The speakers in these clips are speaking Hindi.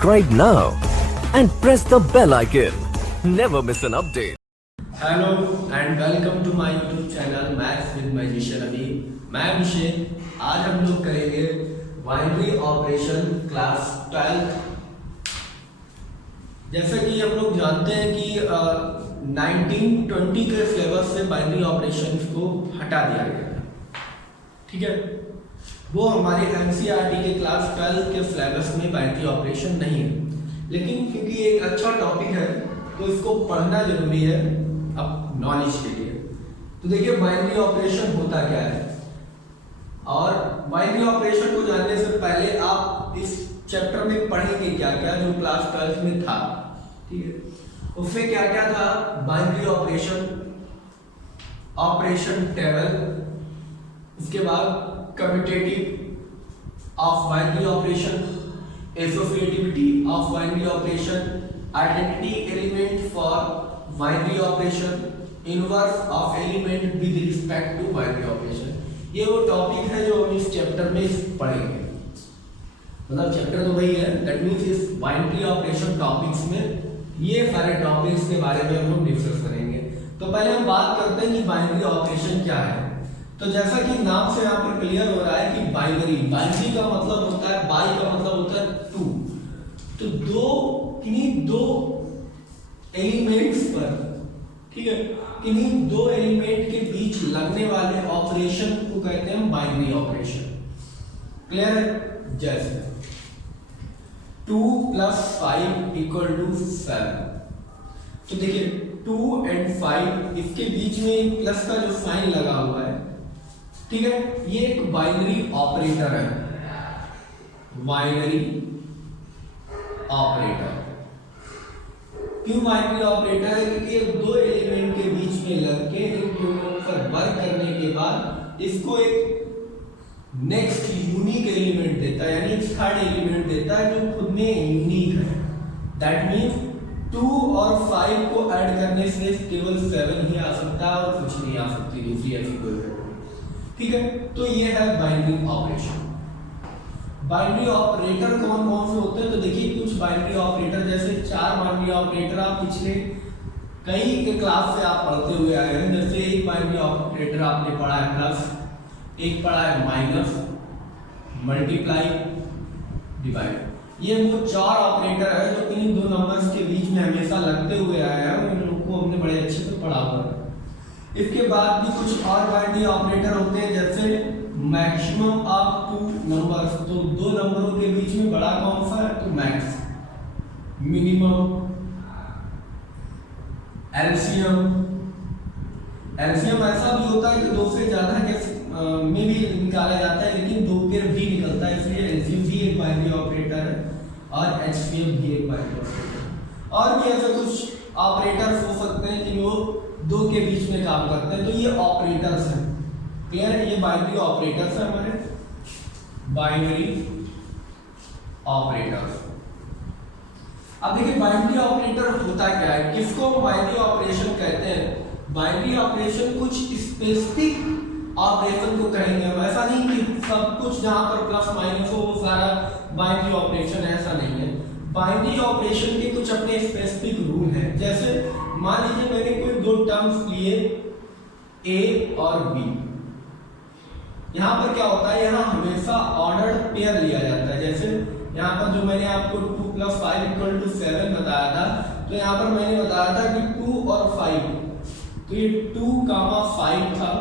Subscribe now and press the bell icon. Never miss an update. Hello and welcome to my YouTube channel maths with magician Abhi. मैं अभिषेक। आज हम लोग करेंगे बाइनरी ऑपरेशन क्लास 12। जैसे कि हम लोग जानते हैं कि 1920 के सिलेबस से बाइनरी ऑपरेशन को हटा दिया गया है, ठीक है। वो हमारे एनसीईआरटी के क्लास 12 के सिलेबस में बाइनरी ऑपरेशन नहीं है, लेकिन क्योंकि एक अच्छा टॉपिक है तो इसको पढ़ना जरूरी है अब नॉलेज के लिए। तो देखिए बाइनरी ऑपरेशन होता क्या है, और बाइनरी ऑपरेशन को जानने से पहले आप इस चैप्टर में पढ़ेंगे क्या क्या जो क्लास 12 में था, ठीक है। उसमें क्या क्या था, बाइनरी ऑपरेशन, ऑपरेशन टेबल, उसके बाद commutative of binary operation, associativity of binary operation, identity element for binary operation, inverse of element with respect to binary operation. ये वो टॉपिक है जो हम इस चैप्टर में पढ़ेंगे। मतलब चैप्टर तो वही है, दैट मींस इस बाइनरी ऑपरेशन टॉपिक्स में ये सारे टॉपिक्स के बारे में हम लोग डिस्कस करेंगे। तो पहले हम बात करते हैं कि बाइनरी ऑपरेशन क्या है। तो जैसा कि नाम से यहाँ पर क्लियर हो रहा है कि बाइनरी का मतलब होता है, बाई का मतलब होता है टू। तो किन्हीं दो एलिमेंट्स पर, ठीक है, किन्हीं दो एलिमेंट के बीच लगने वाले ऑपरेशन को कहते हैं बाइनरी ऑपरेशन। क्लियर है? जैसे 2 + 5 = 7। तो देखिए 2 और 5 इसके बीच में एक प्लस का जो साइन लगा हुआ है, ठीक है, ये एक बाइनरी ऑपरेटर है। बाइनरी ऑपरेटर क्यों बाइनरी ऑपरेटर है? क्योंकि ये दो एलिमेंट के बीच में लग के एक यूनिट पर वर्क करने के बाद इसको एक नेक्स्ट यूनिक एलिमेंट देता है, यानी थर्ड एलिमेंट देता है जो खुद में यूनिक है। दैट मींस 2 और 5 को ऐड करने से केवल 7 ही आ सकता है और कुछ नहीं आ सकती दूसरी ऐसी कोई वैल्यू, ठीक है। तो ये है बाइनरी ऑपरेशन। बाइनरी ऑपरेटर कौन कौन से होते हैं? तो देखिए कुछ बाइनरी ऑपरेटर, जैसे 4 बाइनरी ऑपरेटर आप पिछले कई के क्लास से आप पढ़ते हुए आए हैं। जैसे एक बाइनरी ऑपरेटर आपने पढ़ा है प्लस, एक पढ़ा है माइनस, मल्टीप्लाई, डिवाइड। ये वो 4 ऑपरेटर है जो इन दो नंबर्स के बीच में हमेशा लगते हुए आए हैं, उन लोगों को हमने बड़े अच्छे से पढ़ा हुआ है। इसके बाद भी कुछ और बाइनरी ऑपरेटर होते हैं, जैसे मैक्सिमम ऑफ 2 नंबर्स। तो दो नंबरों के बीच में बड़ा कौन सा है? तो मैक्स। Minimum, LCM. एलसीएम ऐसा भी होता है कि 2 से ज्यादा के में भी निकाला जाता है, लेकिन 2 के भी निकलता है, इसलिए एलसीएम भी एक बाइनरी ऑपरेटर है और एचसीएम भी एक बाइनरी ऑपरेटर है। और भी ऐसे कुछ ऑपरेटर्स हो सकते हैं कि वो 2 के बीच में काम करते हैं। तो ये ऑपरेटर्स हैं। क्लियर है? ये बाइनरी ऑपरेटर्स है हमारे, बाइनरी ऑपरेटर्स। अब देखिए बाइनरी ऑपरेटर होता क्या है, किसको बाइनरी ऑपरेशन कहते हैं? बाइनरी ऑपरेशन कुछ स्पेसिफिक ऑपरेशन को कहेंगे हम। ऐसा नहीं कि सब कुछ जहां पर प्लस माइनस हो वो सारा बाइनरी ऑपरेशन है, ऐसा नहीं है। बाइनरी ऑपरेशन के कुछ अपने स्पेसिफिक रूल हैं। जैसे मान लीजिए मैंने कोई दो टर्म्स लिए ए और बी। यहाँ पर क्या होता है, यहाँ हमेशा ऑर्डर्ड पेयर लिया जाता है। जैसे यहाँ पर जो मैंने आपको 2 + 5 = 7 बताया था, तो यहाँ पर मैंने बताया था कि 2 और 5, तो ये 2, 5 था।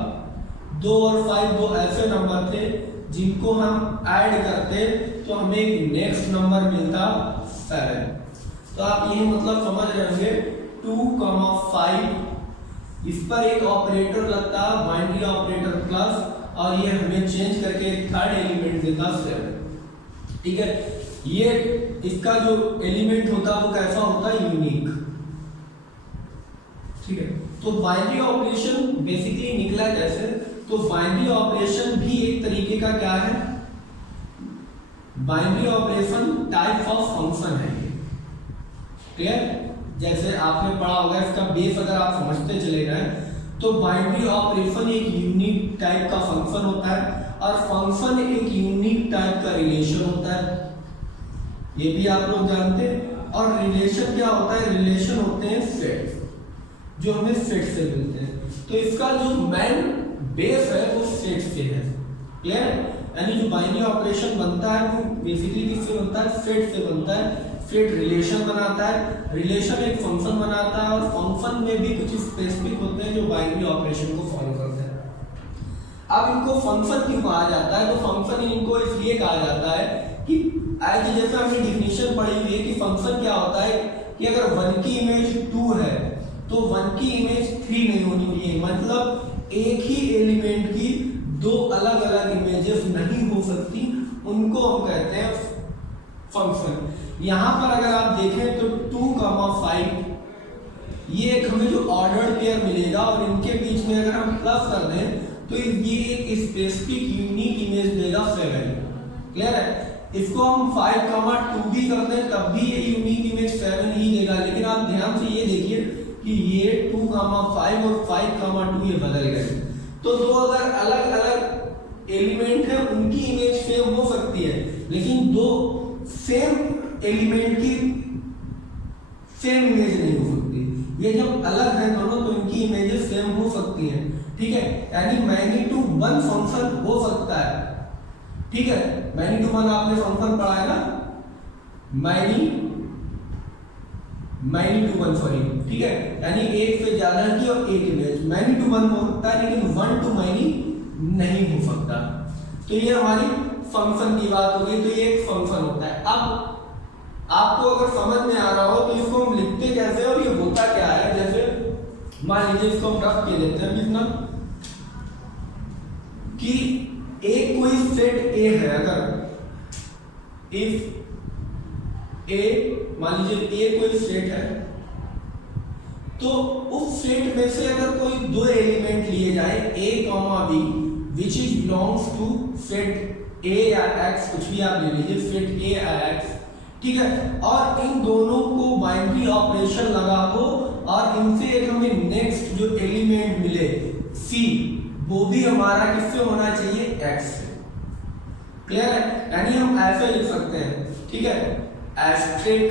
2 और 5 दो ऐसे नंबर थे जिनको हम ऐड करते तो हमें एक नेक्स्ट नंबर मिलता 7। तो आप ये मतलब समझ रहे होंगे 2, 5 इस पर एक ऑपरेटर लगता है बाइनरी ऑपरेटर प्लस, और ये हमें चेंज करके थर्ड एलिमेंट देता 7, ठीक है। ये इसका जो एलिमेंट होता है वो कैसा होता है? यूनिक, ठीक है। तो बाइनरी ऑपरेशन बेसिकली निकला कैसे? तो बाइनरी ऑपरेशन भी एक तरीके का क्या है, binary operation type of function है। क्लियर? जैसे आपने पढ़ा होगा, इसका बेस अगर आप समझते चले गए तो बाइनरी ऑपरेशन एक यूनिक टाइप का फंक्शन होता है और फंक्शन एक यूनिक टाइप का रिलेशन होता है। ये भी आप लोग जानते हैं। और रिलेशन क्या होता है, रिलेशन होते हैं सेट्स, जो हमें सेट से मिलते हैं। तो इसका जो मेन बेस है वो सेट से है, क्लियर है। यानी जो बाइनरी ऑपरेशन बनता है वो बेसिकली किससे बनता है, सेट से बनता है। सेट रिलेशन बनाता है, रिलेशन एक फंक्शन बनाता है, और फंक्शन में भी कुछ स्पेसिफिक होते हैं जो बाइनरी ऑपरेशन को फॉलो करते हैं। अब इनको फंक्शन क्यों कहा जाता है, तो फंक्शन इनको इसलिए कहा जाता है कि आज जैसे हमने डिफिनीशन पढ़ी हुई है कि फंक्शन क्या होता है कि अगर 1 की इमेज 2 है तो 1 की इमेज 3 नहीं होनी चाहिए। मतलब एक ही एलिमेंट की दो अलग अलग इमेजेस नहीं हो सकती, उनको हम कहते हैं फंक्शन। यहाँ पर अगर आप देखें तो 2,5 ये एक हमें जो ऑर्डर्ड पेयर मिलेगा, और इनके बीच में अगर हम प्लस कर दें तो ये एक स्पेसिफिक यूनिक इमेज देगा 7, क्लियर है। इसको हम 5,2 भी कर दें तब भी ये यूनिक इमेज 7 ही देगा। लेकिन आप ध्यान से ये देखिए कि ये 2,5 और 5,2 ये बदल गए। तो दो अगर अलग अलग एलिमेंट है उनकी इमेज सेम हो सकती है, लेकिन दो सेम एलिमेंट की सेम इमेज नहीं हो सकती। ये जब अलग है दोनों तो इनकी इमेजेस सेम हो सकती हैं, ठीक है। यानी मैग्नीट्यूड 1 फंक्शन हो सकता है, ठीक है। मैग्नीट्यूड 1 आपने फंक्शन पढ़ा है ना, मैग्नीट्यूड 1 सॉरी, ठीक है। यानी एक से ज्यादा की और एक इमेज मैग्नीट्यूड 1 हो सकता है, लेकिन 1 to many नहीं हो सकता। तो ये हमारी फंक्शन की बात हो गई। तो ये एक फंक्शन होता है। अब आपको अगर समझ में आ रहा हो तो इसको हम लिखते कैसे और ये होता क्या है। जैसे मान लीजिए इसको हम रख के देते हैं कितना कि एक कोई सेट ए है, अगर इफ ए मान लीजिए ए कोई सेट है, तो उस सेट में से अगर कोई दो एलिमेंट लिए जाए a, b which is belongs to set a या x, कुछ भी आप ले लीजिए, सेट a या x, ठीक है। और इन दोनों को बाइनरी ऑपरेशन लगा दो और इनसे एक हमें नेक्स्ट जो एलिमेंट मिले c, वो भी हमारा किससे होना चाहिए, x से, क्लियर है। यानी हम ऐसे लिख सकते हैं, ठीक है। एस्ट्रिक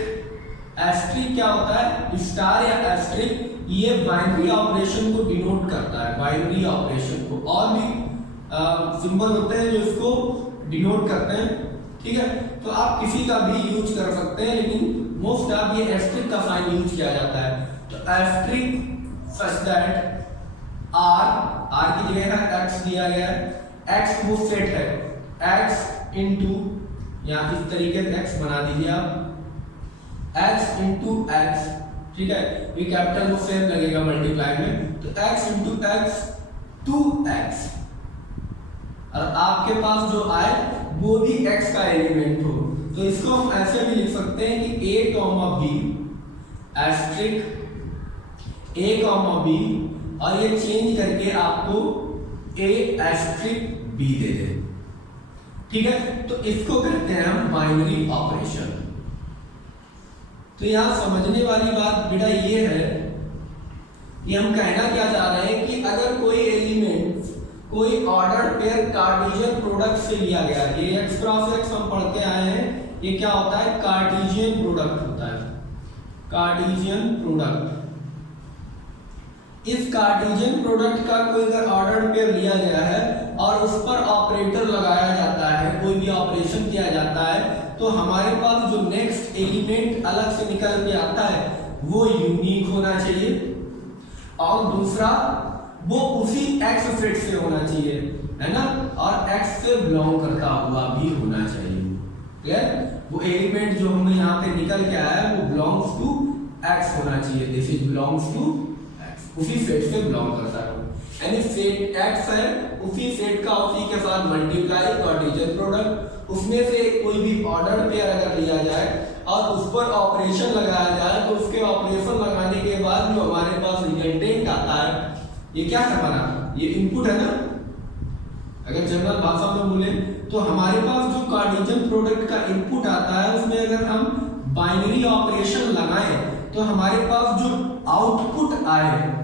क्या होता है, स्टार या एस्ट्रिक, ये बाइनरी ऑपरेशन को डिनोट करता है, बाइनरी ऑपरेशन को। और भी सिंबल होते हैं जो इसको डिनोट करते हैं, ठीक है। तो आप किसी का भी यूज कर सकते हैं, लेकिन मोस्ट ऑफ ये एस्ट्रिक का साइन यूज किया जाता है। तो एस्ट्रिक सच दैट आर की जगह है x दिया गया है। x वो सेट है, x इंटू, या इस तरीके से x बना दीजिए आप, x इंटू x, ठीक है। ये कैपिटल वो सेम लगेगा मल्टीप्लाई में, तो x इंटू x 2x, और आपके पास जो आए वो भी x का एलिमेंट हो। तो इसको हम ऐसे भी लिख सकते हैं कि a, b asterisk a, b, और ये चेंज करके आपको a एस्ट्रिक b दे दे, ठीक है। तो इसको कहते हैं हम बाइनरी ऑपरेशन। तो यहां समझने वाली बात बेटा ये है कि हम कहना क्या चाह रहे हैं कि अगर कोई एलिमेंट कोई ऑर्डर पेयर कार्टेशियन प्रोडक्ट से लिया गया, ये x क्रॉस x हम पढ़ के आए हैं, ये क्या होता है, कार्टेशियन प्रोडक्ट होता है, कार्टेशियन प्रोडक्ट। इस कार्टेशियन प्रोडक्ट का कोई अगर ऑर्डर पेयर लिया गया है और उस पर ऑपरेटर लगाया जाता है, कोई भी ऑपरेशन किया जाता है, तो हमारे पास जो नेक्स्ट एलिमेंट अलग से निकल के आता है वो यूनिक होना चाहिए, और दूसरा वो उसी x सेट से होना चाहिए, है ना, और x से बिलोंग करता हुआ भी होना चाहिए, क्लियर। वो एलिमेंट जो हमें यहाँ पे निकल के आया है वो बिलोंग्स टू x होना चाहिए, this is belongs to x, उसी सेट से बिलोंग करता है। यानी सेट x है, उसी सेट का उसी के साथ मल्टीप्लाई कार्टेशियन प्रोडक्ट, उसमें से कोई भी ऑर्डर पेयर अगर लिया जाए और उस पर ऑपरेशन लगाया जाए, तो उसके ऑपरेशन लगाने के बाद जो हमारे पास रिजल्टेंट आता है, ये क्या है हमारा, ये इनपुट है ना। अगर जनरल भाषा में बोले तो हमारे पास जो कार्टेशियन प्रोडक्ट का इनपुट आता है, उसमें अगर हम बाइनरी ऑपरेशन लगाएं तो हमारे पास जो आउटपुट आए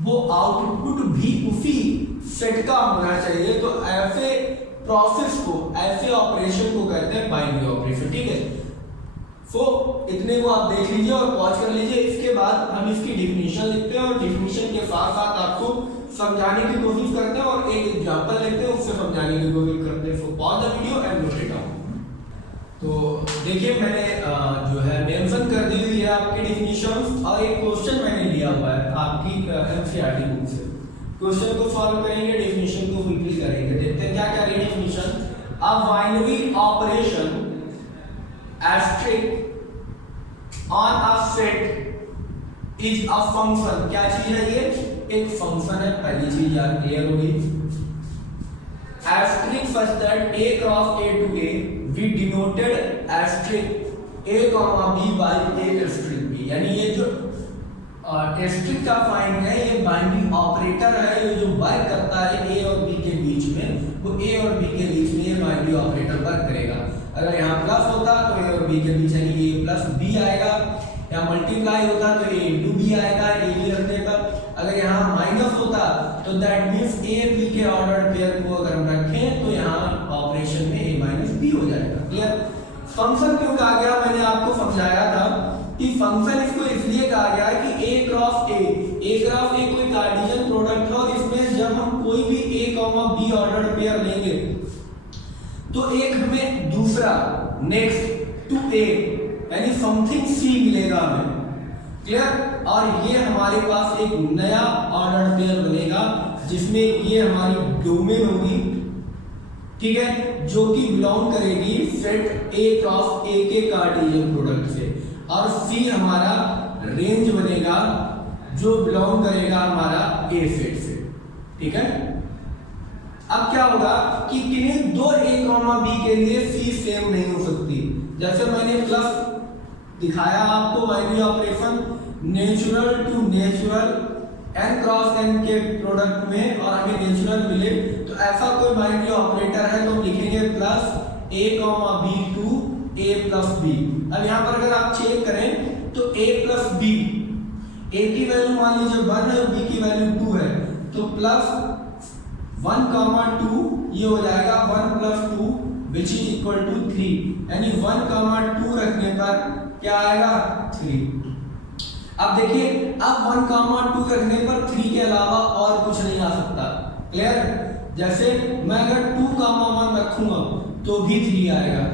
वो आउटपुट भी उसी सेट का होना चाहिए। तो ऐसे प्रोसेस को, ऐसे ऑपरेशन को कहते हैं बाइनरी ऑपरेशन, ठीक है। सो इतने को आप देख लीजिए और पॉज कर लीजिए। इसके बाद हम इसकी डिफिनीशन लिखते हैं और डिफिनीशन के साथ साथ आपको समझाने की कोशिश करते हैं और एक एग्जांपल लेते हैं, उससे समझाने की कोशिश करते हैं। सो pause the video and note it down. तो देखिए मैंने जो है मेंशन कर दी हुई है आपकी डिफिनीशन और एक क्वेश्चन मैंने लिया हुआ है आपकी एनसीईआरटी बुक से। क्वेश्चन को सॉल्व करेंगे, डेफिनेशन को फुलफिल करेंगे। देखते हैं क्या क्या है definition. A binary operation asterisk on a set is a function. क्या चीज है ये? एक फंक्शन है। पहली चीज यार क्लियर होगी। Asterisk such that a cross a to a we denoted asterisk a comma b by a asterisk b। यानी ये जो एस्ट्रिक का फाइंड है ये बाइनरी ऑपरेटर है, ये जो वर्क करता है a और b के बीच में, वो a और b के बीच में ये बाइनरी ऑपरेटर वर्क करेगा। अगर यहाँ प्लस होता तो a और b के बीच यानी a प्लस b आएगा, या मल्टीप्लाई होता तो a इंटू b आएगा, a भी रख देगा। अगर यहाँ माइनस होता तो दैट मींस a b के ऑर्डर पेयर को अगर हम रखें तो यहाँ ऑपरेशन में a माइनस b हो जाएगा। क्लियर? फंक्शन क्यों कहा गया? मैंने आपको समझाया था कि फंक्शन इसको इसलिए कहा गया कि a क्रॉस a कोई कार्टेशियन प्रोडक्ट है और इसमें जब हम कोई भी a, b ऑर्डर पेयर लेंगे तो एक हमें दूसरा नेक्स्ट टू a यानी समथिंग c मिलेगा हमें। क्लियर? और ये हमारे पास एक नया ऑर्डर पेयर बनेगा जिसमें ये हमारी डोमेन होगी, ठीक है, जो कि बिलोंग करेगी सेट a क्रॉस a के कार्टेशियन प्रोडक्ट से, और c हमारा रेंज बनेगा जो बिलोंग करेगा हमारा a सेट से। ठीक है? अब क्या होगा कि किन्हीं दो a, b के लिए c सेम नहीं हो सकती। जैसे मैंने प्लस दिखाया आपको binary operation natural to natural n cross n के प्रोडक्ट में और हमें नेचुरल मिले तो ऐसा कोई बाइनरी ऑपरेटर है तो हम लिखेंगे plus a, b to a plus b। अब यहाँ पर अगर आप चेक करें तो a प्लस b, a की वैल्यू मान लीजिए 1 है, b की वैल्यू 2 है, तो प्लस 1, 2 ये हो जाएगा 1 plus 2 which is equal to 3, यानी 1, 2 रखने पर क्या आएगा 3। अब देखिए अब 1, 2 रखने पर 3 के अलावा और कुछ नहीं आ सकता। क्लियर? जैसे मैं अगर 2, 1 रखूंगा तो भी 3 आएगा,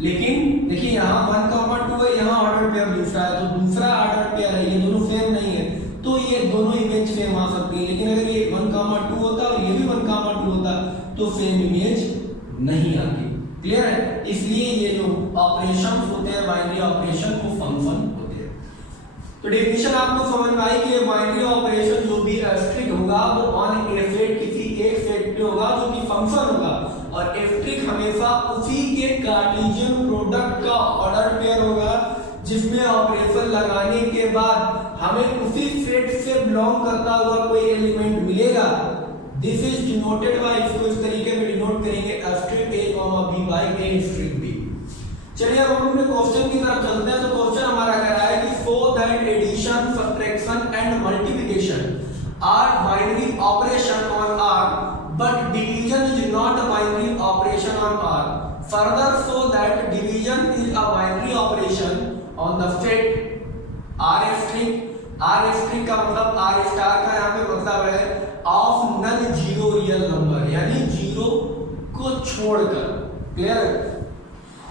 लेकिन देखिए यहाँ 1, 2 है, यहाँ ऑर्डर पेयर दूसरा है, तो दूसरा ऑर्डर पेयर है, ये दोनों सेम नहीं है तो ये दोनों इमेज सेम आ सकती है। लेकिन अगर ये 1, 2 होता और ये भी 1, 2 होता तो सेम इमेज नहीं आती। क्लियर है? इसलिए ये जो ऑपरेशन होते हैं बाइनरी ऑपरेशन वो फंक्शन होते हैं। तो डेफिनेशन आपको समझ में आई कि ये बाइनरी ऑपरेशन जो भी एस्ट्रिक होगा वो ऑन ए सेट किसी एक सेट पे होगा जो कि फंक्शन होगा, और एस्ट्रिक हमेशा उसी के कार्टेशियन प्रोडक्ट का ऑर्डर पेयर होगा जिसमें ऑपरेशन लगाने के बाद हमें उसी सेट से बिलोंग करता हुआ कोई एलिमेंट मिलेगा। दिस इज डिनोटेड बाय, इसको इस तरीके में डिनोट करेंगे asterisk a, b by a asterisk b। चलिए अब हम अपने क्वेश्चन की तरफ चलते हैं। तो क्वेश्चन हमारा कह रहा है कि so that addition, subtraction and multiplication are binary operation on R but division is not a binary operation on R. Further, so that division is a binary operation on the set R string। R string का मतलब R स्टार का यहाँ पे मतलब है of non zero real number, यानी जीरो को छोड़कर। क्लियर?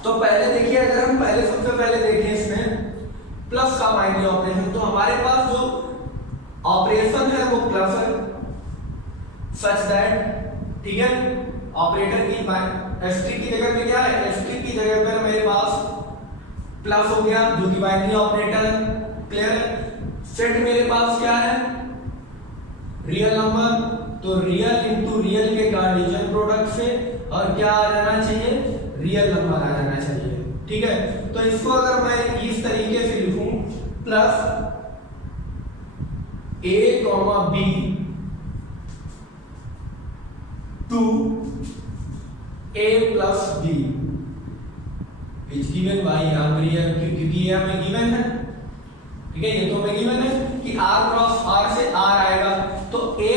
तो पहले देखिए, अगर हम सबसे पहले देखें इसमें प्लस का बाइनरी ऑपरेशन, तो हमारे पास जो ऑपरेशन है वो प्लस है सच दैट, ठीक है, ऑपरेटर की एस्ट्रिक की जगह पे क्या है, एस्ट्रिक की जगह पे मेरे पास प्लस हो गया जो कि बाइनरी ऑपरेटर है। क्लियर है? सेट मेरे पास क्या है, रियल नंबर, तो रियल इंटू रियल के कार्टेशियन प्रोडक्ट से और क्या आ जाना चाहिए, रियल नंबर आ जाना चाहिए। ठीक है? तो इसको अगर मैं इस तरीके से लिखूं plus a, b to a plus b is given by, यहाँ पर ये क्योंकि ये हमें गिवन है, ठीक है, ये तो हमें गिवन है कि r क्रॉस r से r आएगा, तो a,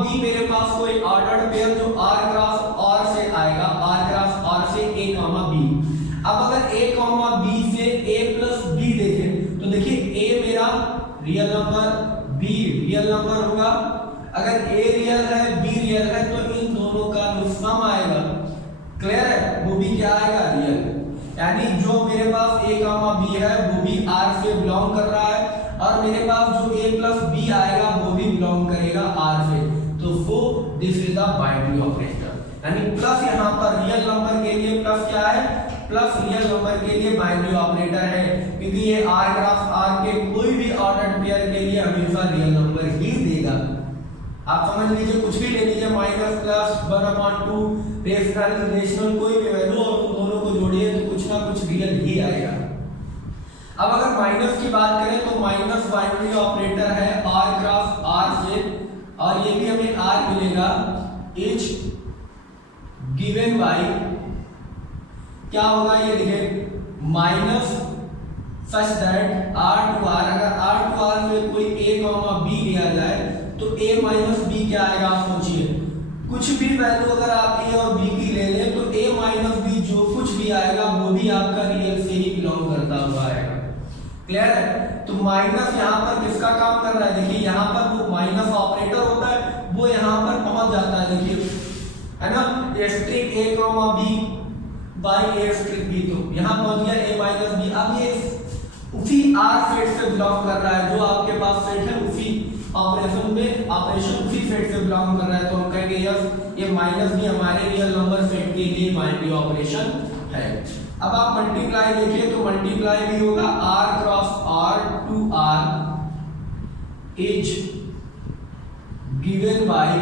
b मेरे पास कोई ऑर्डर्ड पेयर जो r क्रॉस r से आएगा, r क्रॉस r से a, b। अब अगर a, b से अगर ए रियल है बी रियल है तो इन दोनों का जो सम आएगा, क्लियर है, वो भी क्या आएगा, रियल। यानी जो मेरे पास a कामा b है वो भी R से बिलोंग कर रहा है, और मेरे पास जो a प्लस b आएगा वो भी बिलोंग करेगा R से। तो वो this is the binary operator. यानी प्लस यहाँ पर रियल नंबर के लिए प्लस क्या है, प्लस रियल नंबर के लिए बाइनरी ऑपरेटर है, क्योंकि ये R क्रॉस R के कोई भी ऑर्डर्ड पेयर के लिए हमेशा रियल नंबर ही देगा। आप समझ लीजिए, कुछ भी ले लीजिए, माइनस प्लस 1/2 रेशनल कोई भी वैल्यू, और दोनों को जोड़िए तो कुछ ना कुछ रियल ही आएगा। अब अगर माइनस की बात करें तो माइनस बाइनरी ऑपरेटर है R क्रॉस R से, और ये भी हमें R मिलेगा इज गिवन बाय, क्या होगा ये देखिए, minus such that R to R, अगर R टू R में कोई a कॉमा b लिया जाए तो a माइनस b क्या आएगा, आप सोचिए, कुछ भी वैल्यू अगर आप a और b की ले लें तो a माइनस b जो कुछ भी आएगा वो भी आपका रियल से ही बिलोंग करता हुआ आएगा। क्लियर है? तो माइनस यहाँ पर किसका काम कर रहा है, देखिए यहाँ पर वो माइनस ऑपरेटर होता है, वो यहाँ पर पहुंच जाता है, देखिए है ना, asterisk a comma b by a asterisk b, तो यहाँ पहुंच गया a माइनस b। अब ये उसी R सेट से बिलोंग कर रहा है, जो आपके पास सेट है उसी ऑपरेशन उसी सेट से बिलोंग कर रहा है, तो हम कहेंगे यस ये माइनस भी हमारे रियल नंबर सेट के लिए बाइनरी ऑपरेशन है। अब आप मल्टीप्लाई देखिए तो मल्टीप्लाई भी होगा R cross R to R is given by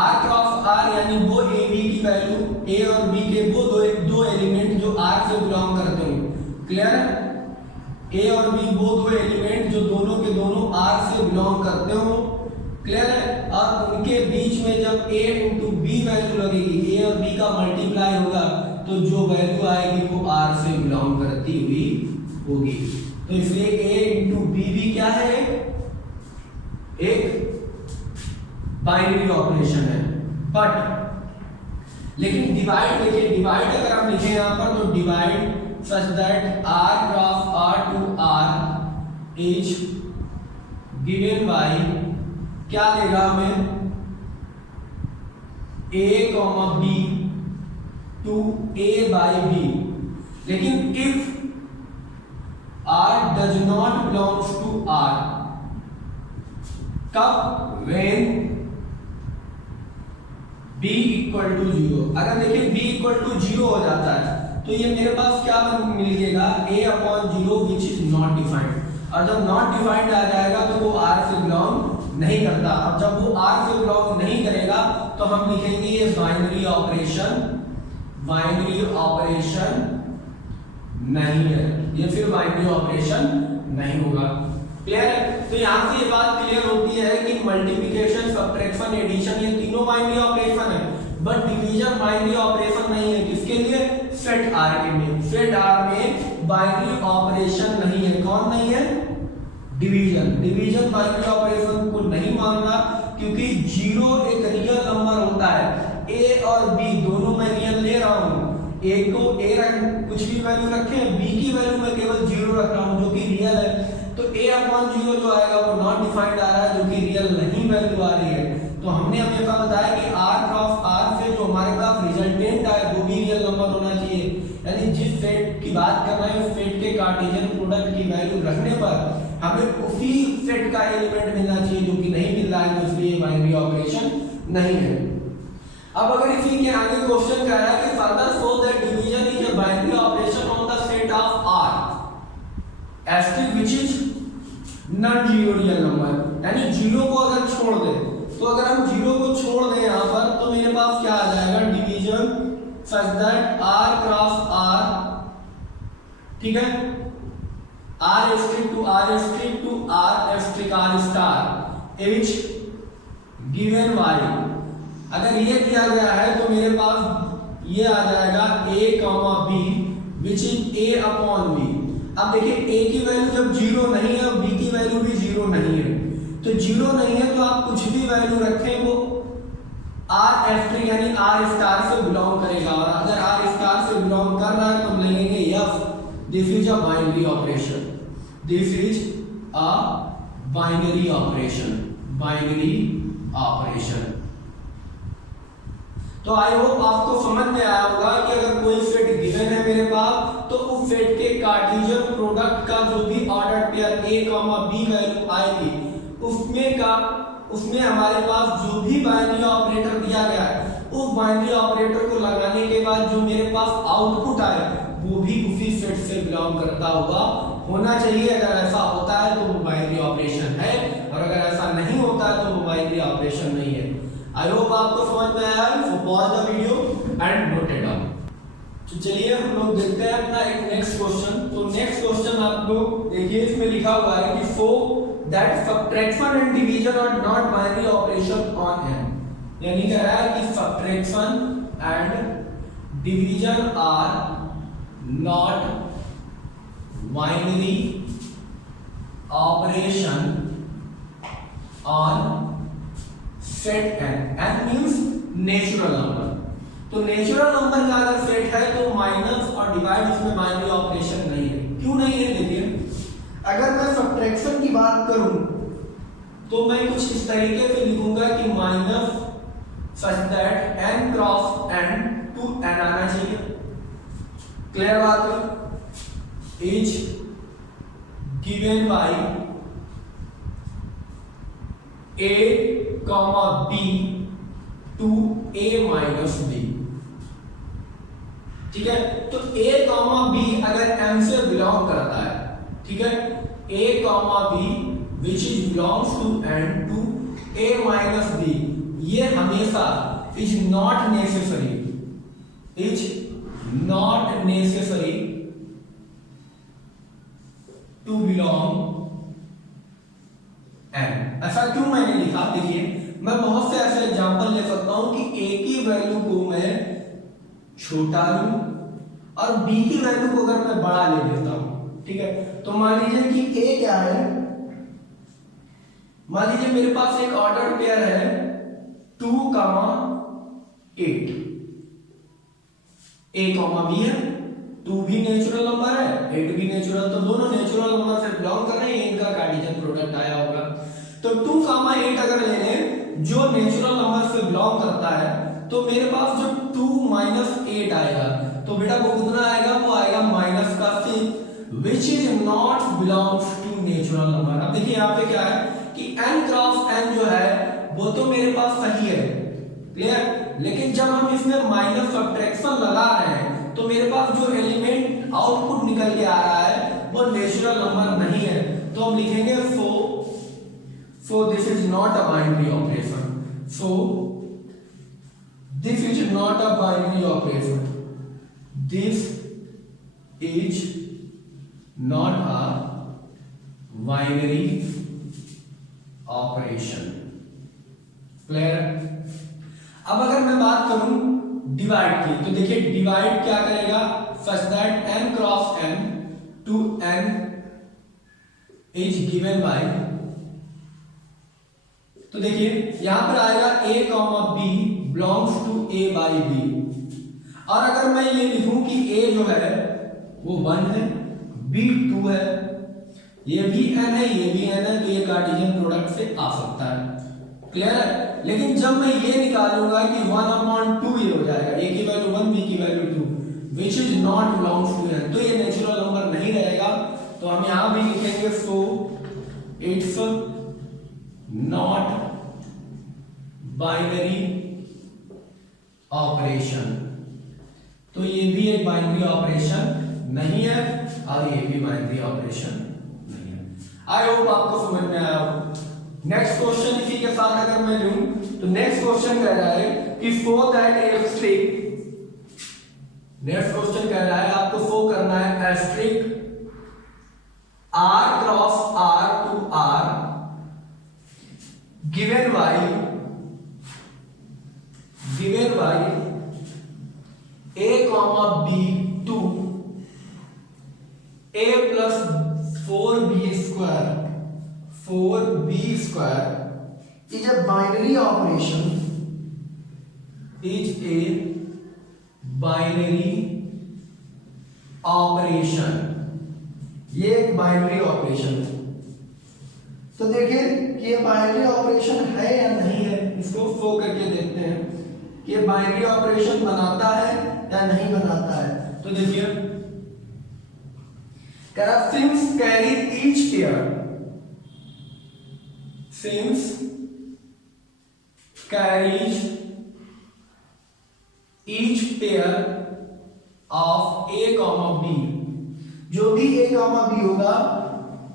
R cross R, यानी वो a b की वैल्यू, a और b के वो दो एलिमेंट जो R से बिलोंग करते हैं, क्लियर है, a और b वो दो एलिमेंट जो दोनों के दोनों R से बिलोंग करते हो, क्लियर है, और उनके बीच में जब a इंटू b वैल्यू लगेगी, a और b का मल्टीप्लाई होगा तो जो वैल्यू आएगी वो R से बिलोंग करती हुई होगी। तो इसलिए a इंटू b भी क्या है, एक बाइनरी ऑपरेशन है। बट लेकिन डिवाइड देखिए, डिवाइड अगर हम लिखें यहाँ पर तो divide such that R cross R to R is given by, क्या देगा हमें, A comma B to A by B। लेकिन if R does not belongs to R, कब, when B equal to 0। अगर देखिए B equal to 0 हो जाता है तो ये मेरे पास क्या मिलेगा, a/0 which is not defined, और जब नॉट डिफाइंड आ जाएगा तो वो R से बिलोंग नहीं करता। अब जब वो R से बिलोंग नहीं करेगा तो हम लिखेंगे ये बाइनरी ऑपरेशन नहीं है, ये फिर बाइनरी ऑपरेशन नहीं होगा। क्लियर है? तो यहाँ से ये बात क्लियर होती है कि मल्टीप्लिकेशन, सब्ट्रैक्शन, एडिशन ये तीनों बाइनरी ऑपरेशन है, बट डिवीजन बाइनरी ऑपरेशन नहीं है। किसके लिए? सेट R के लिए। सेट R में बाइनरी ऑपरेशन नहीं है। कौन नहीं है? डिवीजन बाइनरी ऑपरेशन को नहीं मान रहा, क्योंकि 0 एक रियल नंबर होता है। a और b दोनों मैं रियल ले रहा हूँ, a को a कुछ भी वैल्यू रखे, b की वैल्यू मैं केवल 0 रख रहा हूँ जो कि रियल है। तो a/0 जो आएगा वो नॉट डिफाइंड आ रहा है, जो कि रियल नहीं वैल्यू आ रही है। तो हमने हमेशा बताया कि R क्रॉस R से जो हमारे पास रिजल्टेंट आए वो भी रियल नंबर होना चाहिए। यानी जिस सेट की बात कर रहे हैं उस सेट के कार्टेशियन प्रोडक्ट की वैल्यू रखने पर हमें उसी सेट का एलिमेंट मिलना चाहिए, जो कि नहीं मिल रहा है, तो इसलिए बाइनरी ऑपरेशन नहीं है। अब अगर इसी के आगे क्वेश्चन कह रहा है कि further show that division is a binary operation on the set of R asterisk which is non zero real number, यानी 0 को अगर छोड़ दे, तो अगर हम 0 को छोड़ दें यहाँ पर तो मेरे पास क्या आ जाएगा, division such that R cross R, ठीक है, R asterisk to R asterisk to R asterisk R star is given by, अगर ये दिया गया है तो मेरे पास ये आ जाएगा a, b which is a/b। अब देखिए a की वैल्यू जब 0 नहीं है और b की वैल्यू भी 0 नहीं है, तो 0 नहीं है तो आप कुछ भी वैल्यू रखें वो R स्ट्रिक यानी R स्टार से बिलोंग करेगा, और अगर R स्टार से बिलोंग कर रहा है तो हम लिखेंगे yes this is a binary operation, this is a binary operation, binary operation. तो आई होप आपको समझ में आया होगा कि अगर कोई सेट गिवन है मेरे पास तो उस सेट के कार्टेशियन प्रोडक्ट का जो भी order pair a, b value आएगी उसमें हमारे पास जो भी बाइनरी ऑपरेटर दिया गया है उस बाइनरी ऑपरेटर को लगाने के बाद जो मेरे पास आउटपुट आए वो भी उसी सेट से बिलोंग करता हुआ होना चाहिए। अगर ऐसा होता है तो वो बाइनरी ऑपरेशन है और अगर ऐसा नहीं होता है तो वो बाइनरी ऑपरेशन नहीं है। आई होप आपको समझ में आया। So pause the video and note it down. तो चलिए हम लोग देखते हैं अपना एक नेक्स्ट क्वेश्चन। तो नेक्स्ट क्वेश्चन आप लोग देखिए, इसमें लिखा हुआ है कि so that subtraction and division are not binary operation on N, यानी कह रहा है कि subtraction and division are not binary operation on set n। n means natural number. तो नेचुरल नंबर का अगर सेट है तो माइनस और डिवाइड इसमें बाइनरी ऑपरेशन नहीं है। क्यों नहीं है? देखिए, अगर मैं सब्ट्रैक्शन की बात करूं तो मैं कुछ इस तरीके से लिखूंगा कि minus such that n cross n to n आना चाहिए। क्लियर बात है? Is given by a, b to a minus b। ठीक है, तो a, b अगर m से बिलोंग करता है, ठीक है, a, b which is belongs to n to a minus b, ये हमेशा is not necessary to belong n। ऐसा क्यों मैंने लिखा? देखिए, मैं बहुत से ऐसे एग्जांपल ले सकता हूं कि a की वैल्यू को मैं छोटा लूं और b की वैल्यू को अगर मैं बड़ा ले लेता हूं। ठीक है, तो मान लीजिए कि a क्या है, मान लीजिए मेरे पास एक ऑर्डर पेयर है 2, 8, a, b है, 2 भी नेचुरल नंबर है, 8 भी नेचुरल, तो दोनों नेचुरल नंबर से बिलोंग कर रहे हैं, इनका कार्टेशियन प्रोडक्ट आया होगा। तो 2, 8 अगर ले लें जो नेचुरल नंबर से बिलोंग करता है तो मेरे पास जो 2 माइनस 8 आएगा तो बेटा वो कितना आएगा? वो आएगा माइनस का 6 which is not belongs to natural number. अब देखिए यहाँ पे क्या है कि n क्रॉस n जो है वो तो मेरे पास सही है, क्लियर, लेकिन जब हम इसमें माइनस सब्ट्रैक्शन लगा रहे हैं तो मेरे पास जो एलिमेंट आउटपुट निकल के आ रहा है वो नेचुरल नंबर नहीं है। तो हम लिखेंगे so this is not a binary operation, so this is not a binary operation, this is not a binary operation। Clear? अब अगर मैं बात करूं डिवाइड की, तो देखिए डिवाइड क्या करेगा? Such that n cross n to n is given by, तो देखिए यहां पर आएगा a, b belongs to a by b। और अगर मैं ये लिखूं कि a जो है वो 1 है, b 2 है, ये भी n है, ये भी n है, तो ये कार्टेशियन प्रोडक्ट से आ सकता है। क्लियर है? लेकिन जब मैं ये निकालूंगा कि 1/2 ये हो जाएगा, a की वैल्यू 1, b की value 2, which is not belongs to n, तो ये नेचुरल नंबर नहीं रहेगा। तो हम यहां भी लिखेंगे so it's not binary operation. तो ये भी एक बाइनरी ऑपरेशन नहीं है और ये भी बाइनरी ऑपरेशन नहीं है। आई होप आपको समझ में आया हो। नेक्स्ट क्वेश्चन इसी के साथ अगर मैं लूं तो नेक्स्ट क्वेश्चन कह रहा है कि for that asterisk, next question कह रहा है आपको शो करना है asterisk r cross r to r given by a, b to a plus 4b square is a binary operation, is a binary operation। ये एक बाइनरी ऑपरेशन है। तो देखिए कि ये बाइनरी ऑपरेशन है या नहीं है, इसको फ्लो करके देखते हैं कि ये बाइनरी ऑपरेशन बनाता है या नहीं बनाता है। तो देखिए कह रहा since carry each pair, since carries each pair of a comma b, जो भी ए कॉमा बी होगा,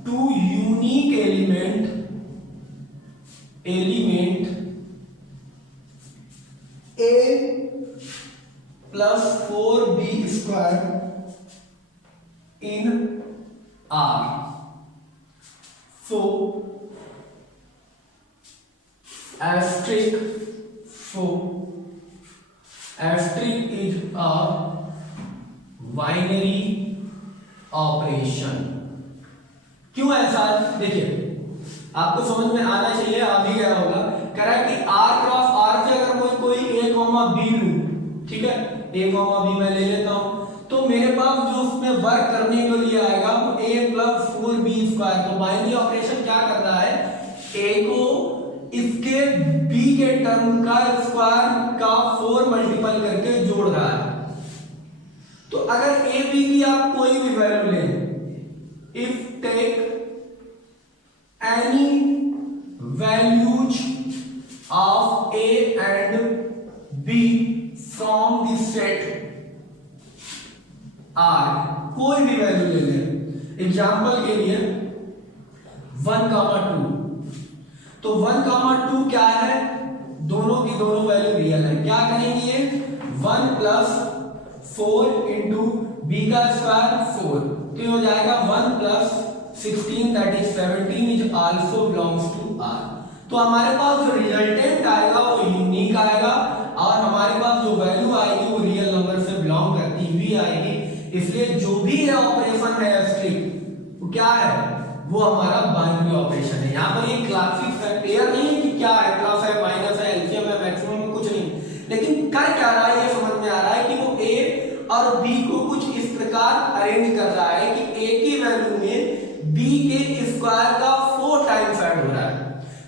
to unique element a plus 4b² in R. So asterisk is a binary operation. क्यों ऐसा? देखिए आपको समझ में आना चाहिए, आ भी गया होगा। कह रहा है कि r क्रॉस r से अगर कोई a कॉमा b लूं, ठीक है, a कॉमा b मैं ले लेता हूं, तो मेरे पास जो उसमें वर्क करने के लिए आएगा वो a प्लस 4b²। तो बाइनरी ऑपरेशन क्या कर रहा है, a को इसके b के टर्म का स्क्वायर का 4 मल्टीपल करके जोड़ रहा है। तो अगर a b की आप कोई भी वैल्यू लें, if take any values of a and b from the set r, कोई भी वैल्यू ले लें, एग्जांपल के लिए 1,2, तो 1,2 क्या है, दोनों की दोनों वैल्यू रियल है। क्या करेंगे, 1 प्लस 4 इंटू बी का स्क्वायर 4, तो ये हो जाएगा 1 plus 16 that is 17 is also belongs to R. तो हमारे पास जो रिजल्टेंट आएगा वो यूनिक आएगा और हमारे पास जो वैल्यू आएगी वो रियल नंबर से बिलोंग करती हुई आएगी। इसलिए जो भी ये ऑपरेशन है एस्टेरिस्क, वो क्या है, वो हमारा बाइनरी ऑपरेशन है। यहाँ पर ये क्लियर नहीं है कि क्या है, प्लस है, माइनस है, एलसीएम है, मैक्सिमम है, कुछ नहीं, लेकिन कर क्या रहा है ये समझ में आ रहा है कि वो a और b को कुछ इस प्रकार अरेंज कर रहा है कि a की वैल्यू में b के स्क्वायर का 4 टाइम्स ऐड हो रहा है।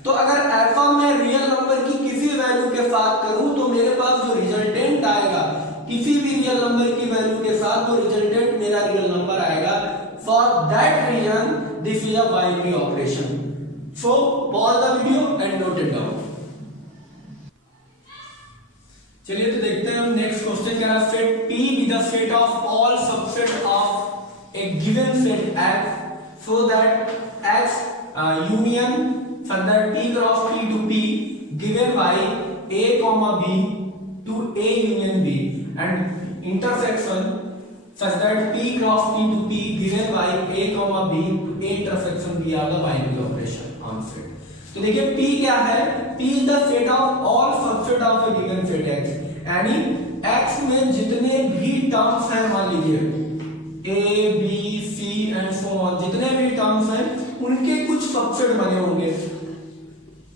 तो अगर अल्फा मैं रियल नंबर की किसी वैल्यू के साथ करूं तो मेरे पास जो रिजल्टेंट आएगा किसी भी रियल नंबर की वैल्यू के साथ, वो रिजल्टेंट मेरा रियल नंबर आएगा। For that reason this is a binary operation. So pause the video and note it down. चलिए तो देखते हैं हम नेक्स्ट क्वेश्चन। क्या है, set P be the set of all subset of a given set X so that X union such that P cross P to P given by A comma B to A union B and intersection such that P cross P to P given by A comma B to A intersection B are the binary operation on set। तो देखिए P क्या है, P is the set of all subset of a given set X, यानी X में जितने भी टर्म्स हैं, मान लीजिए A B C and so on, जितने भी टर्म्स हैं उनके कुछ सबसेट बने होंगे,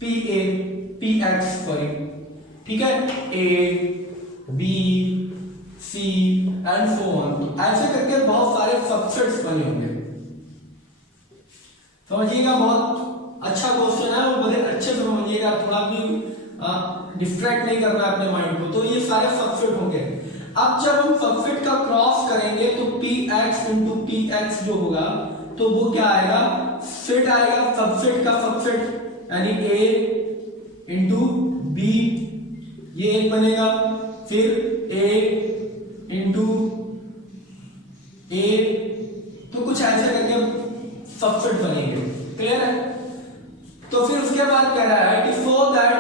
PA PX सॉरी, ठीक है, A B C and so on, ऐसे करके बहुत सारे सबसेट्स बने होंगे। समझिएगा, बहुत अच्छा क्वेश्चन है और बड़े अच्छे से समझिएगा, थोड़ा भी डिस्ट्रैक्ट नहीं करना है अपने माइंड को। तो ये सारे सबसेट होंगे। अब जब हम सबसेट का क्रॉस करेंगे तो px इंटू px जो होगा तो वो क्या आएगा, सेट आएगा, सबसेट का सबसेट, यानी a इंटू b, ये एक बनेगा, फिर a इंटू a, तो कुछ ऐसे करके सबसेट बनेंगे। क्लियर है? तो फिर उसके बाद कह रहा है कि so that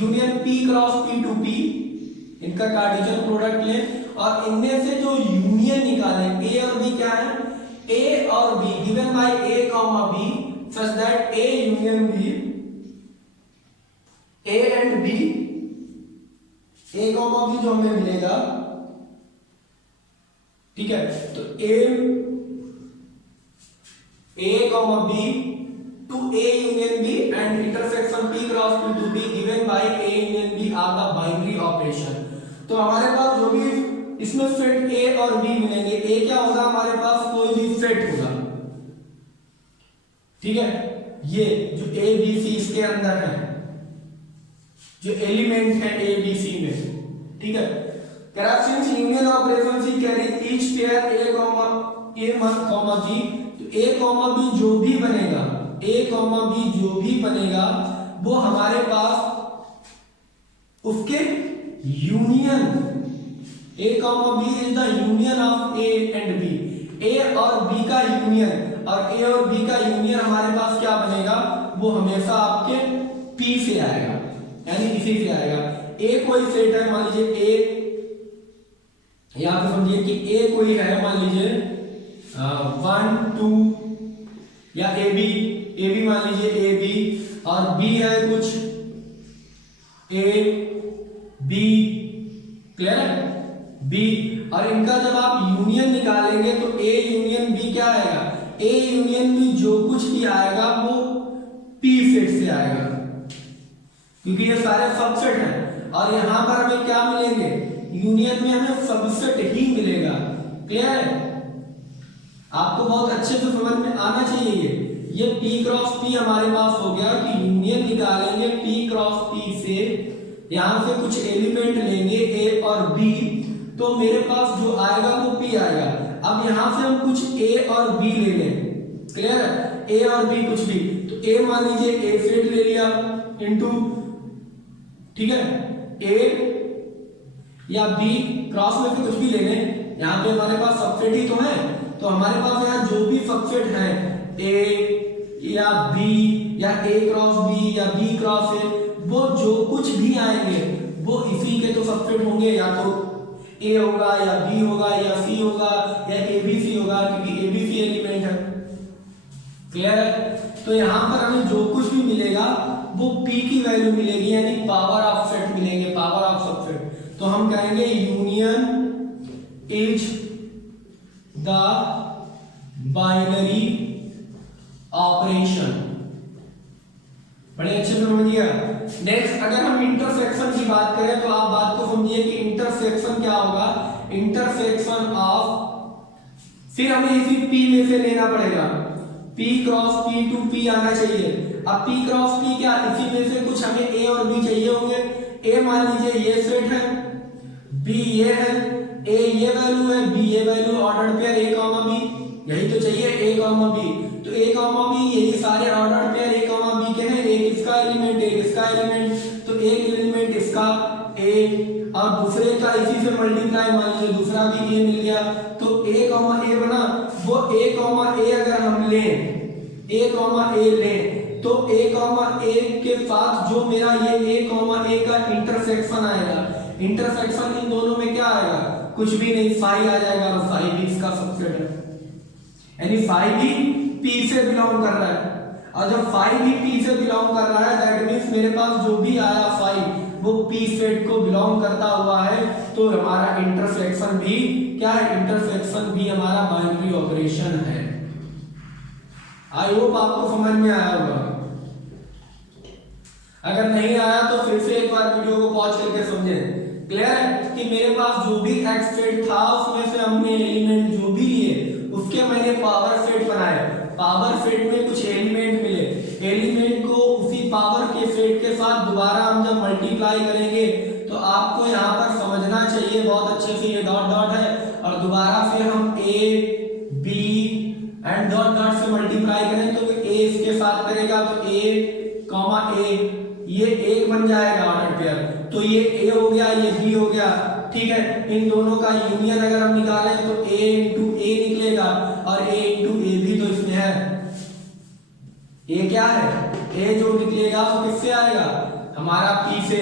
union P cross P to P, इनका कार्टेशियन प्रोडक्ट लें और इनमें से जो यूनियन निकालें, A और B क्या है, A और B given by A comma B such that A union B, A and B, A comma B जो हमें मिलेगा, ठीक है, तो A comma B to A union B and intersection P cross P to B given by A union B are the binary operation। तो हमारे पास जो भी इसमें सेट A और B मिलेंगे, A क्या होगा, हमारे पास कोई भी सेट होगा, ठीक है, ये जो ए बी सी इसके अंदर है, जो एलिमेंट है ए बी सी में, ठीक है। सिंस यूनियन ऑपरेशन सी carry each pair a comma a comma b, तो ए कॉमा बी जो भी बनेगा, ए कॉमा बी जो भी बनेगा वो हमारे पास उसके union, A comma B is the union of A and B, A और बी का यूनियन, और ए और बी का यूनियन हमारे पास क्या बनेगा, वो हमेशा आपके पी से आएगा, यानी इसी से आएगा। ए कोई सेट है, मान लीजिए ए, यहां पे समझिए कि ए कोई है, मान लीजिए 1 2 या ए बी मान लीजिए ए बी, और बी है कुछ ए बी, क्लियर है, बी, और इनका जब आप यूनियन निकालेंगे तो ए यूनियन बी क्या आएगा, ए यूनियन बी जो कुछ भी आएगा वो पी सेट से आएगा, क्योंकि ये सारे सबसेट हैं, और यहां पर हमें क्या मिलेंगे, यूनियन में हमें सबसेट ही मिलेगा, क्लियर है। आपको बहुत अच्छे से समझ में आना चाहिए ये P क्रॉस P हमारे पास हो गया कि यूनियन निकालेंगे P क्रॉस P से, यहां से कुछ एलिमेंट लेंगे A और B, तो मेरे पास जो आएगा वो P आएगा। अब यहां से हम कुछ A और B ले लें, क्लियर है, A और B कुछ भी, तो A मान लीजिए A सेट ले लिया इनटू, ठीक है, A या B क्रॉस में से कुछ भी ले लें, यहाँ पे हमारे पास सबसेट ही तो है, तो हमारे पास यहाँ जो भी सबसेट है A या B या A क्रॉस B या B क्रॉस A, वो जो कुछ भी आएंगे वो इसी के तो सबसेट होंगे, या तो A होगा या B होगा या C होगा या ABC होगा, क्योंकि ABC एलिमेंट है, क्लियर है। तो यहाँ पर हमें जो कुछ भी मिलेगा वो P की वैल्यू मिलेगी, यानी पावर ऑफ सेट मिलेंगे, पावर ऑफ सबसेट। तो हम कहेंगे union is the binary operation, बड़े अच्छे से समझिएगा। नेक्स्ट अगर हम इंटरसेक्शन की बात करें तो आप बात को समझिए कि इंटरसेक्शन क्या होगा, इंटरसेक्शन ऑफ, फिर हमें इसी P में से लेना पड़ेगा, P cross P to P आना चाहिए। अब P क्रॉस P क्या, इसी में से कुछ हमें A और B चाहिए होंगे, A मान लीजिए ये सेट है, B ये है, A ये वैल्यू है, B ये value, ordered pair A comma B, यही तो चाहिए A कॉमा B, तो A कॉमा B यही सारे ordered pair A comma B के हैं, एक इसका एलिमेंट एक इसका एलिमेंट, तो एक एलिमेंट इसका A और दूसरे का इसी से मल्टीप्लाई, मान लीजिए दूसरा भी A मिल गया, तो A कॉमा A बना, वो A कॉमा A अगर हम लें, A कॉमा A लें, तो A कॉमा A के साथ जो मेरा ये A कॉमा A का इंटरसेक्शन आएगा, इंटरसेक्शन इन दोनों में क्या आएगा, कुछ भी नहीं, फाई आ जाएगा, और फाई भी इसका सबसेट है, यानी फाई भी P से बिलोंग कर रहा है, और जब फाई भी P से बिलोंग कर रहा है दैट मींस मेरे पास जो भी आया फाई वो P सेट को बिलोंग करता हुआ है, तो हमारा इंटरसेक्शन भी क्या है, इंटरसेक्शन भी हमारा बाइनरी ऑपरेशन है। आई होप आपको समझ में आया होगा, अगर नहीं आया तो फिर से एक बार वीडियो को पॉज करके समझें, क्लियर है कि मेरे पास जो भी एक्स सेट था उसमें से हमने एलिमेंट जो भी लिए उसके मैंने पावर सेट बनाए, पावर सेट में कुछ एलिमेंट मिले, एलिमेंट को उसी पावर के सेट के साथ दोबारा हम जब मल्टीप्लाई करेंगे तो आपको यहाँ पर समझना चाहिए बहुत अच्छे से, ये डॉट डॉट है और दोबारा फिर हम A B and dot dot से मल्टीप्लाई करें तो A इसके साथ करेगा तो A कॉमा A ये एक बन जाएगा ऑर्डर पेयर, तो ये A हो गया ये B हो गया, ठीक है। इन दोनों का यूनियन अगर हम निकालें तो A इंटू A निकलेगा और A इंटू A भी तो इसमें है, A क्या है, A जो निकलेगा वो किससे आएगा, हमारा P से,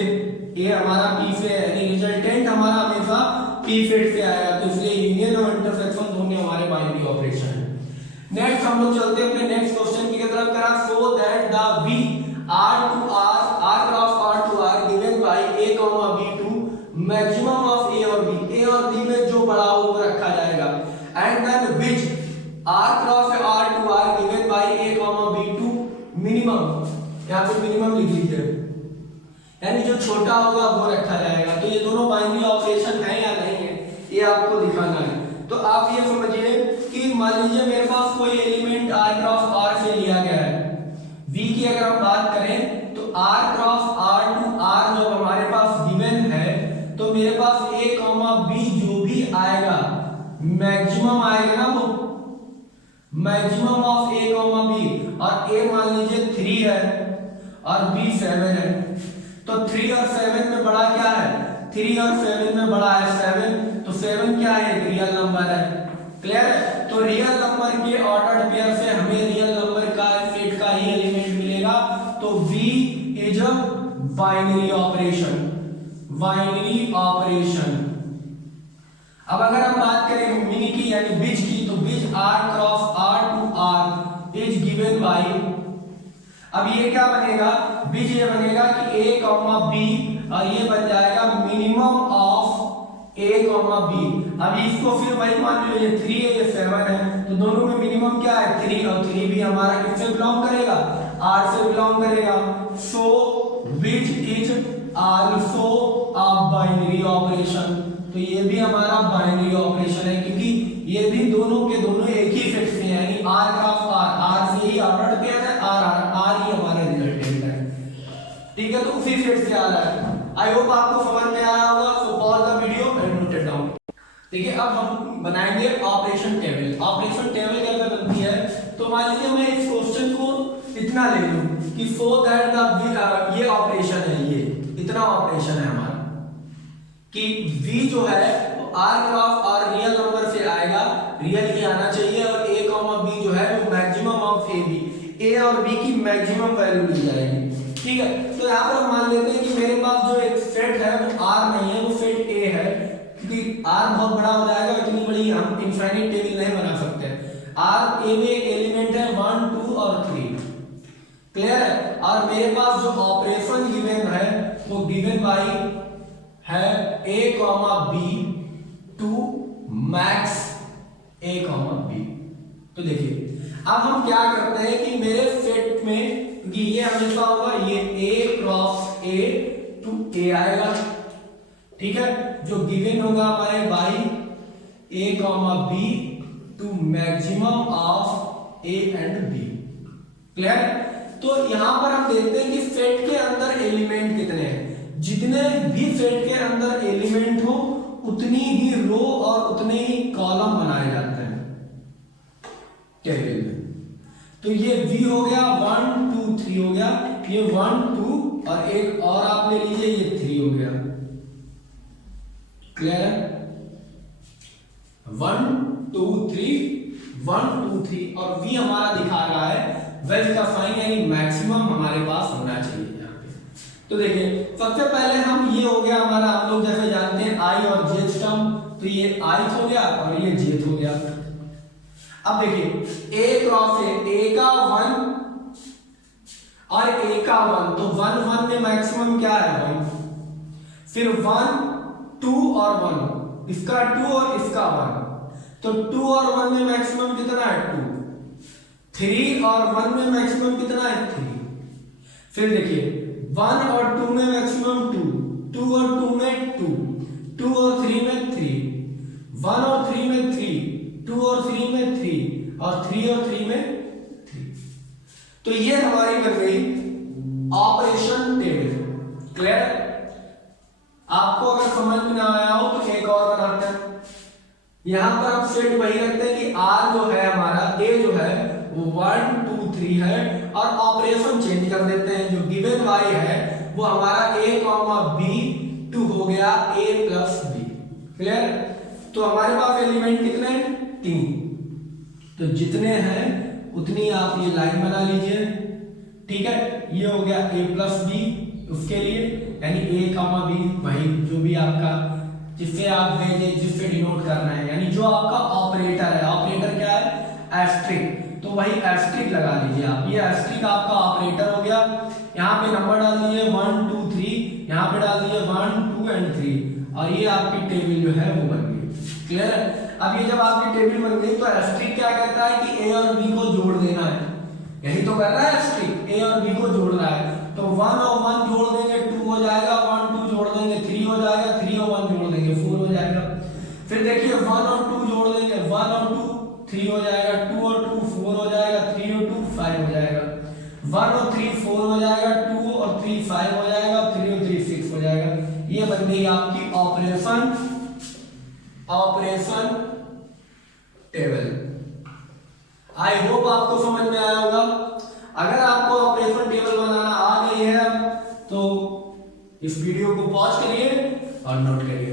A हमारा P से, यानी रिजल्टेंट हमारा हमेशा P सेट से आएगा, तो इसलिए यूनियन और इंटरसेक्शन दोनों हमारे बाइनरी ऑपरेशन है। नेक्स्ट हम लोग चलते हैं अपने नेक्स्ट क्वेश्चन की तरफ, करा so that the V R to R, R cross R to R given by A comma B to maximum of A और B, A और B में जो बड़ा हो वो रखा जाएगा, and then which R cross R to R given by A comma B to minimum, यहाँ पे मिनिमम लिख लीजिए, यानी जो छोटा होगा वो रखा जाएगा। तो ये दोनों बाइनरी ऑपरेशन है या नहीं है ये आपको दिखाना है। तो आप ये समझिए कि मान लीजिए मेरे पास कोई एलिमेंट R क्रॉस R से लिया गया है, V R cross R to R जब हमारे पास गिवन है तो मेरे पास ए कॉमा बी जो भी आएगा मैक्सिमम आएगा ना, वो maximum of a comma b, और ए मान लीजिए 3 है और बी 7 है, तो 3 और 7 में बड़ा क्या है, 3 और 7 में बड़ा है 7, तो 7 क्या है, एक रियल नंबर है। क्लियर है? तो रियल नंबर के ऑर्डर्ड पेयर से हमें रियल नंबर का सेट का ही एलिमेंट मिलेगा, तो V is a binary operation, binary operation. अब अगर हम बात करें मिनी की यानी बीज की, तो बीज R cross R to R is given by, अब ये क्या बनेगा, बीज ये बनेगा कि A कॉमा B, और ये बन जाएगा minimum of A comma B। अब इसको फिर वही मान लो, ये 3 है ये 7 है, तो दोनों में मिनिमम क्या है 3, और 3 भी हमारा किससे बिलोंग करेगा, R से बिलोंग करेगा। सो बीज is also a binary operation, तो ये भी हमारा बाइनरी ऑपरेशन है, क्योंकि ये भी दोनों के दोनों एक ही सेट से यानी R क्रॉस R, R से ही ऑर्डर पेयर है, R ही हमारा रिजल्टेंट है। ठीक है, तो उसी सेट से आ रहा है। आई होप आपको समझ में आया होगा। सो pause the video and note it down. ठीक है, अब हम बनाएंगे ऑपरेशन टेबल। ऑपरेशन टेबल कैसे बनती है, तो मान लीजिए मैं इस क्वेश्चन को इतना ले लूं कि सो दैट द ये ऑपरेशन है, ये इतना ऑपरेशन है हमारा कि v जो है वो r cross r real number से आएगा, रियल ही आना चाहिए, और a कॉमा b जो है वो maximum of a b, a और b की मैक्सिमम वैल्यू ली जाएगी। ठीक है, तो यहाँ पर हम मान लेते हैं कि मेरे पास जो एक सेट है वो r नहीं है, वो सेट a है, क्योंकि r बहुत बड़ा हो जाएगा, इतनी बड़ी हम इनफाइनाइट टेबल नहीं बना सकते। r a में एक एलिमेंट है 1 2 और 3। क्लियर है? और मेरे पास जो ऑपरेशन गिवन है वो गिवन बाय है a comma b to max a comma b। तो देखिए अब हम क्या करते हैं कि मेरे सेट में, क्योंकि ये हमेशा होगा, ये a cross a to a आएगा। ठीक है, जो गिवन होगा हमारे by a comma b to maximum of a and b। क्लियर? तो यहां पर हम देखते हैं कि सेट के अंदर एलिमेंट कितने हैं, जितने भी सेट के अंदर एलिमेंट हो उतनी ही रो और उतने ही कॉलम बनाए जाते हैं टेबल में। तो ये V हो गया 1 2 3 हो गया, ये 1 2 और एक और आप ले लीजिए, ये 3 हो गया। क्लियर है? 1 2 3 1 2 3, और V हमारा दिखा रहा है वेज का साइन, यानी मैक्सिमम हमारे पास होना चाहिए यहाँ पे। तो देखिए सबसे पहले हम, ये हो गया हमारा, हम लोग जैसे जानते हैं i और j टर्म, तो ये i हो गया और ये j हो गया। अब देखिए a क्रॉस a का 1 और a का 1, तो 1 1 में मैक्सिमम क्या है 1, फिर 1 2 और 1, इसका 2 और इसका 1, तो 2 और 1 में मैक्सिमम कितना है 2, 3 और 1 में मैक्सिमम कितना है 3, फिर देखिए 1 और 2 में मैक्सिमम 2, 2 और 2 में 2, 2 और 3 में 3, 1 और 3 में 3, 2 और 3 में 3, और 3 और 3 में 3। तो ये हमारी बन गई ऑपरेशन टेबल। क्लियर? आपको अगर समझ में ना आया हो तो एक और बनाते हैं। यहां पर हम सेट वही रखते हैं कि R जो है हमारा, A जो है वो 1 2 3 है, और ऑपरेशन चेंज कर देते हैं। जो गिवन y है वो हमारा a कॉमा b टू हो गया a प्लस b। क्लियर? तो हमारे पास एलिमेंट कितने हैं 3, तो जितने हैं उतनी आप ये लाइन बना लीजिए। ठीक है, ये हो गया a प्लस b उसके लिए, यानी a कॉमा b वही जो भी आपका जिससे आप भेजे, जिससे डिनोट करना है, यानी जो आपका ऑपरेटर है। ऑपरेटर क्या है एस्ट्रिक, तो वही एस्ट्रिक लगा लीजिए आप। ये एस्ट्रिक आपका ऑपरेटर हो गया। यहाँ पे नंबर डाल दिए 1 2 3, यहाँ पे डाल दिए 1 2 एंड 3, और ये आपकी टेबल जो है वो बन गई। क्लियर है? अब ये जब आपकी टेबल बन गई तो एस्ट्रिक क्या कहता है कि a और b को जोड़ देना है, यही तो कर रहा है एस्ट्रिक, a और b को जोड़ रहा है। तो 1 और 1 जोड़ देंगे 2 हो जाएगा, 1 2 जोड़ देंगे 3 हो जाएगा, 3 और 1 जोड़ देंगे 4 हो जाएगा। फिर देखिए 1 और 2 जोड़ देंगे, 1 और 2 3 हो जाएगा, 2 और 2 4 हो जाएगा, 3 और 2 5 हो जाएगा, 1 और 3 4 हो जाएगा, 2 और 3 5 हो जाएगा, 3 और 3 6 हो जाएगा। ये बन गई आपकी ऑपरेशन टेबल। आई होप आपको समझ में आया होगा। अगर आपको ऑपरेशन टेबल बनाना आ गई है तो इस वीडियो को पॉज करिए और नोट करिए।